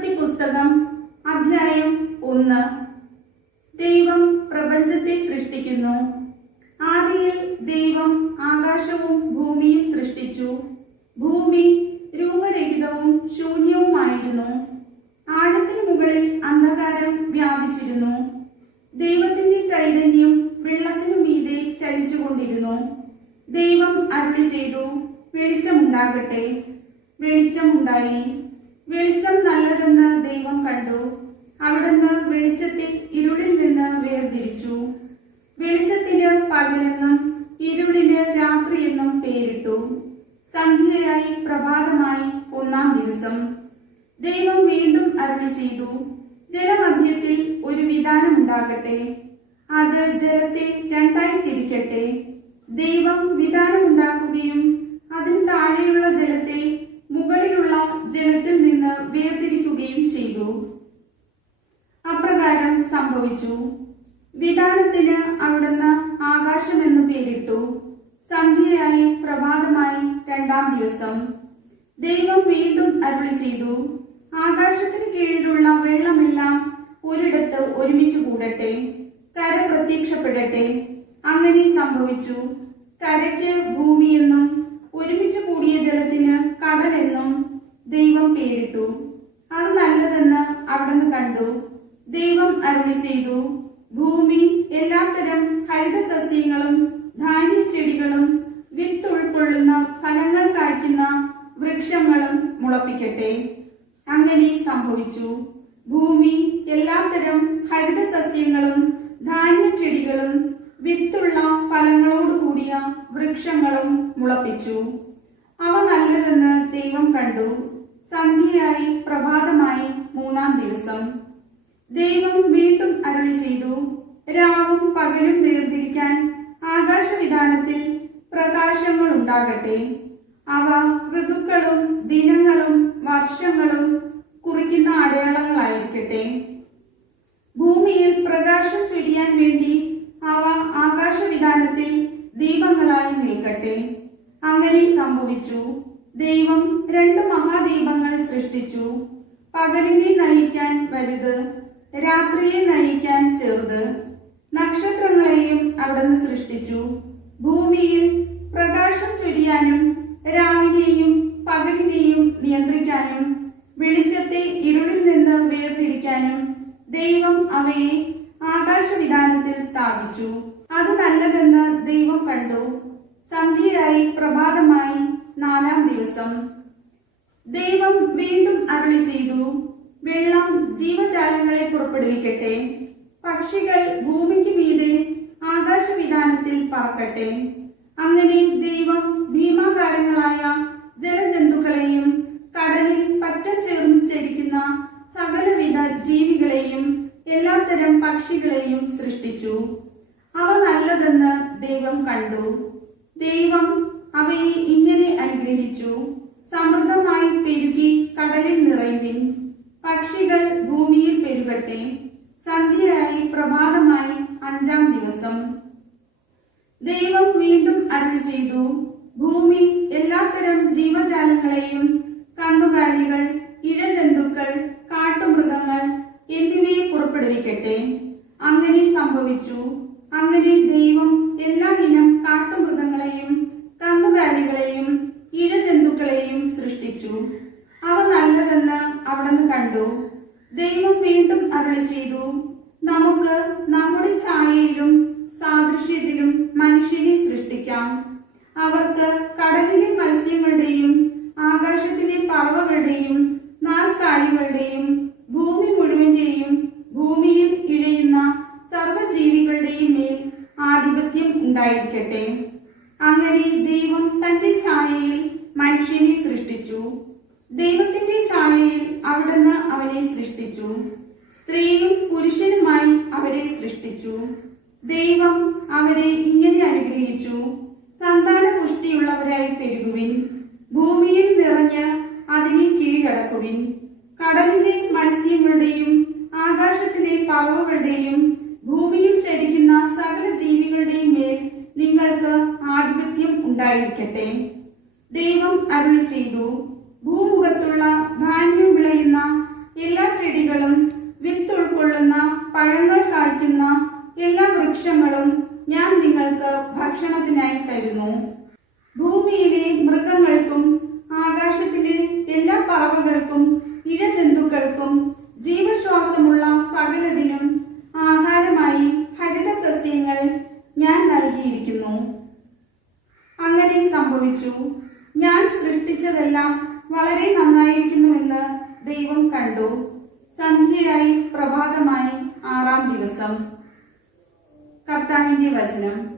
ഉൽപ്പത്തി പുസ്തകം അധ്യായം ഒന്ന്. ദൈവം പ്രപഞ്ചത്തെ സൃഷ്ടിക്കുന്നു. ആദിയിൽ ദൈവം ആകാശവും ഭൂമിയും സൃഷ്ടിച്ചു. ഭൂമി രൂപരഹിതവും ശൂന്യവുമായിരുന്നു. ആഴത്തിനു മുകളിൽ അന്ധകാരം വ്യാപിച്ചിരുന്നു. ദൈവത്തിന്റെ ചൈതന്യം വെള്ളത്തിനു മീതെ ചലിച്ചുകൊണ്ടിരുന്നു. ദൈവം അരുളി ചെയ്തു വെളിച്ചമുണ്ടാകട്ടെ. വെളിച്ചമുണ്ടായി. വെളിച്ചം നല്ലതെന്ന് ദൈവം കണ്ടു. അവിടുന്ന് വെളിച്ചത്തെ ഇരുളിൽ നിന്ന് വേർതിരിച്ചു. വെളിച്ചത്തിന് പകലെന്നും ഇരുളിന് രാത്രിയെന്നും പേരിട്ടു. സന്ധ്യയായി പ്രഭാതമായി ഒന്നാം ദിവസം. ദൈവം വീണ്ടും അരുളി ചെയ്തു ജലമധ്യത്തിൽ ഒരു വിധാനം ഉണ്ടാകട്ടെ. അത് ജലത്തെ രണ്ടായി തിരിക്കട്ടെ. ദൈവം വിധാനം ഉണ്ടാക്കുകയും അതിന് താഴെയുള്ള ജലത്തെ മുകളിലുള്ള ജലത്തിൽ നിന്ന് വേർതിരിക്കുകയും ചെയ്തു അപ്രകാരം സംഭവിച്ചു. വിധാനത്തിന് അവിടുന്ന് ആകാശം എന്ന് പേരിട്ടു. സന്ധ്യയായി പ്രഭാതമായി രണ്ടാം ദിവസം. ദൈവം വീണ്ടും അരുളി ചെയ്തു ആകാശത്തിന് കീഴിലുള്ള വെള്ളമെല്ലാം ഒരിടത്ത് ഒരുമിച്ച് കൂടട്ടെ കര പ്രത്യക്ഷപ്പെടട്ടെ. അങ്ങനെ സംഭവിച്ചു. കരയ്ക്ക് ഭൂമിയെന്നും ഒരുമിച്ച് കൂടിയ ജലത്തിന് കടലെന്നും ദൈവം പേരിട്ടു അത് നല്ലതെന്ന് അവിടുന്ന് കണ്ടു ദൈവം അരുളി ചെയ്തു ഭൂമി എല്ലാത്തരം ഹരിതസസ്യങ്ങളും ധാന്യച്ചെടികളും വിത്ത് ഉൾക്കൊള്ളുന്ന ഫലങ്ങൾ കായ്ക്കുന്ന വൃക്ഷങ്ങളും മുളപ്പിക്കട്ടെ അങ്ങനെ സംഭവിച്ചു ഭൂമി എല്ലാത്തരം ഹരിതസസ്യങ്ങളും ധാന്യച്ചെടികളും വിത്തുള്ള ഫലങ്ങളോട് കൂടിയ വൃക്ഷങ്ങളും മുളപ്പിച്ചു. അവ നല്ലതെന്ന് ദൈവം കണ്ടു. സന്ധ്യയായി പ്രഭാതമായി മൂന്നാം ദിവസം. ദൈവം വീണ്ടും അരുളി ചെയ്തു രാവും പകലും വേർതിരിക്കാൻ ആകാശവിധാനത്തിൽ പ്രകാശങ്ങൾ ഉണ്ടാകട്ടെ അവ ഋതുക്കളും ദിനങ്ങളും വർഷങ്ങളും കുറിക്കുന്ന അടയാളങ്ങളായിരിക്കട്ടെ. ഭൂമിയിൽ പ്രകാശം ചൊരിയാൻ വേണ്ടി അവ ആകാശവിധാനത്തിൽ ദീപങ്ങളായി നിൽക്കട്ടെ. അങ്ങനെ സംഭവിച്ചു. ദൈവം രണ്ട് മഹാദീപങ്ങൾ സൃഷ്ടിച്ചു. പകലിനെ നയിക്കാൻ വലുത് രാത്രിയെ നയിക്കാൻ ചെറുത്. നക്ഷത്രങ്ങളെയും അവിടുന്ന് സൃഷ്ടിച്ചു. ഭൂമിയിൽ പ്രകാശം ചൊരിയാനും രാവിലെയും പകലിനെയും നിയന്ത്രിക്കാനും ഇരുളിൽ നിന്ന് വേർതിരിക്കാനും ദൈവം അവയെ ആകാശവിധാനത്തിൽ സ്ഥാപിച്ചു. അത് നല്ലതെന്ന് ദൈവം കണ്ടു. സന്ധ്യയായി പ്രഭാതമായി നാലാം ദിവസം. ദൈവം വീണ്ടും അരുളി ചെയ്തു വെള്ളം ജീവജാലങ്ങളെ പുറപ്പെടുവിക്കട്ടെ. പക്ഷികൾ ഭൂമിക്ക് മീതെ ആകാശവിധാനത്തിൽ പറക്കട്ടെ അങ്ങനെ ദൈവം ഭീമാകാരങ്ങളായ ജലജന്തുക്കളെയും കടലിൽ പറ്റ ചേർന്ന് ചരിക്കുന്ന സകലവിധ ജീവികളെയും എല്ലാത്തരം പക്ഷികളെയും സൃഷ്ടിച്ചു അവ നല്ലതെന്ന് ദൈവം കണ്ടു. ദൈവം അവയെ ഇങ്ങനെ അനുഗ്രഹിച്ചു. സമൃദ്ധമായി പെരുകി കടലിൽ നിറയുവിൻ. പക്ഷികൾ ഭൂമിയിൽ പെരുകട്ടെ. സന്ധ്യയായി പ്രഭാതമായി അഞ്ചാം ദിവസം. ദൈവം വീണ്ടും അരുൾ ചെയ്തു. ഭൂമി എല്ലാത്തരം ജീവജാലങ്ങളെയും കന്നുകാലികൾ ഇഴജന്തുക്കൾ കാട്ടുമൃഗങ്ങൾ എന്നിവയെ പുറപ്പെടുവിക്കട്ടെ അങ്ങനെ സംഭവിച്ചു അങ്ങനെ ദൈവം എല്ലാ ഇനം കാട്ടുമൃഗങ്ങളെയും കന്നുകാലികളെയും ഇഴജന്തുക്കളെയും സൃഷ്ടിച്ചു അവ നല്ലതെന്ന് അവിടുന്ന് കണ്ടു. ദൈവം വീണ്ടും അരുളി ചെയ്തു നമുക്ക് നമ്മുടെ ഛായയിലും സാദൃശ്യത്തിലും മനുഷ്യനെ സൃഷ്ടിക്കാം. അവർക്ക് കടലിലെ മത്സ്യങ്ങളുടെയും ആകാശത്തിലെ പറവകളുടെയും നാൽക്കാലികളുടെയും ഭൂമി മുഴുവന്റെയും ഭൂമിയിൽ ഇഴയുന്ന സർവജീവികളുടെയും മേൽ ആധിപത്യം ഉണ്ടായിരിക്കട്ടെ. അങ്ങനെ ദൈവം തന്റെ ഛായയിൽ മനുഷ്യനെ സൃഷ്ടിച്ചു. ദൈവത്തിന്റെ ഛായയിൽ അവിടുന്ന് അവനെ സൃഷ്ടിച്ചു. സ്ത്രീയും പുരുഷനുമായി അവരെ സൃഷ്ടിച്ചു. ദൈവം അവരെ ഇങ്ങനെ അനുഗ്രഹിച്ചു. സന്താന പുഷ്ടിയുള്ളവരായി പെരുകുവിൻ. ഭൂമിയിൽ നിറഞ്ഞ് അതിനെ കീഴടക്കുവിൻ. കടലിലെ മത്സ്യങ്ങളുടെയും ആകാശത്തിലെ പറവുകളുടെയും ഭൂമിയിൽ ചരിക്കുന്ന സകല ജീവികളുടെയും മേൽ നിങ്ങൾക്ക് ആധിപത്യം ഉണ്ടായിരിക്കട്ടെ. ദൈവം അരുളി ചെയ്തു പക്ഷികൾക്കും ആകാശത്തിലെ എല്ലാ പറവകൾക്കും ഇഴജന്തുക്കൾക്കും ജീവശ്വാസമുള്ള സകലതിനും ആഹാരമായി ഹരിത സസ്യങ്ങൾ ഞാൻ നൽകിയിരിക്കുന്നു. അങ്ങനെ സംഭവിച്ചു. ഞാൻ സൃഷ്ടിച്ചതെല്ലാം വളരെ നന്നായിരിക്കുന്നുവെന്ന് ദൈവം കണ്ടു. സന്ധ്യയായി പ്രഭാതമായി ആറാം ദിവസം. കർത്താവിന്റെ വചനം.